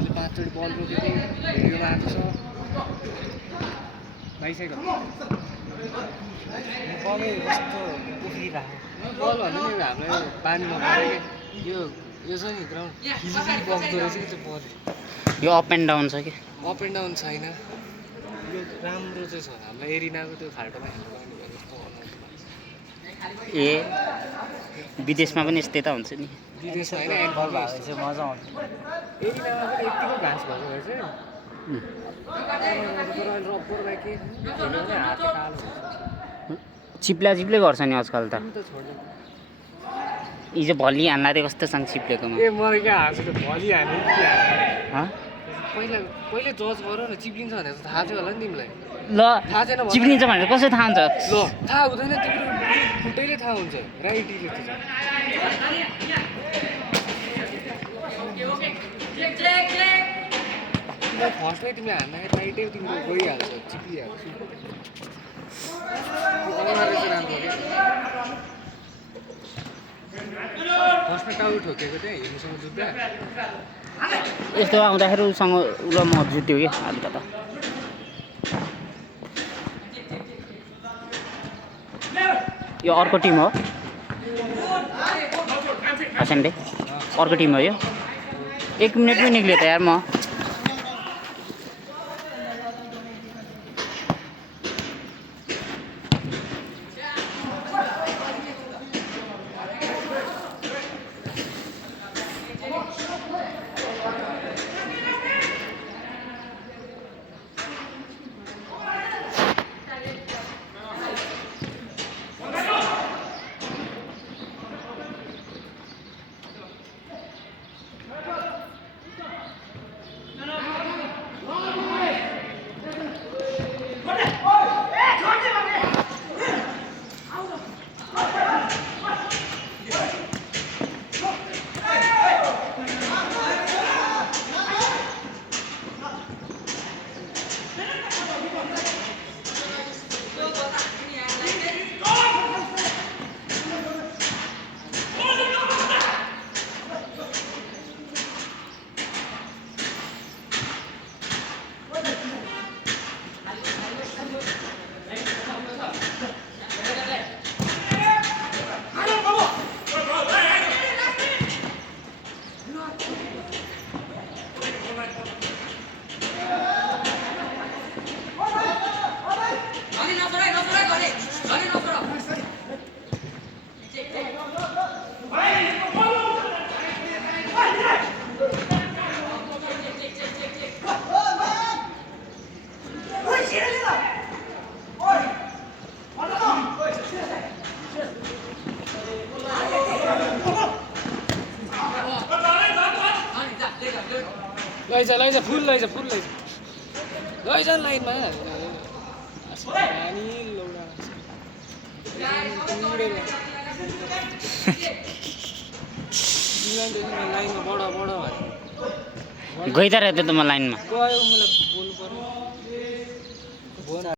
सरले 5 चोटि बल रोकेको भिडियोमा आएको छ बाइसाइकल बलै कस्तो उफ्रिरहेको बल भन्दा नि हामीलाई पानीमा पऱ्यो कि यो छ नि ग्राउन्ड खिचिखिची बग्दो रहेछ कि त्यो बल यो अप एन्ड डाउन छ कि अप एन्ड डाउन छैन यो राम्रो चाहिँ छ हाम्रो एरिनाको त्यो खाल्टोमा खेल्नु पाउने जस्तो ए विदेशमा पनि यस्तै त हुन्छ नि विदेशमा होइन बल भएको चाहिँ मजा आउँछ एरिनामा पनि यतिको घाँस भएको भए चाहिँ रब्बरमा के हातले कालो चिप्ला चिप्ले गर्छ नि आजकल त त छोड्दैन हिजो भली हान्ला थियो कस्तो सँग चिप्लेकोमा ए मलाई क्या हाँसो त भलि हाने कि हँ पहिले जज गर न चिप्लिन्छ भनेर त थाहा थियो होला नि तिमीलाई ल थाहा छैन भने चिप्लिन्छ भनेर कसरी थाहा हुन्छ ल थाहा हुँदैन तिम्रो खुट्टैले थाहा हुन्छ राइटीले फर्स्टमै तिमीले हान्दाखेरि राइटै तिम्रो गइहाल्छ चिप्लिहाल्छ फर्स्टमा टाउको ठोकेको थिएँ हिउँसँग जुत्दा यस्तो आउँदाखेरि उसँग ल म जुत्यो कि अलिकता यो अर्को टिम हो हसन भाइ अर्को टिम हो यो 1 मिनटमै निक्ल्यो त यार म लैजा फुल लैजा लैजा लाइनमा पानी लौडा लाइनमा बढ गइदिएर त म लाइनमा गयो मलाई बोल्नु पर्यो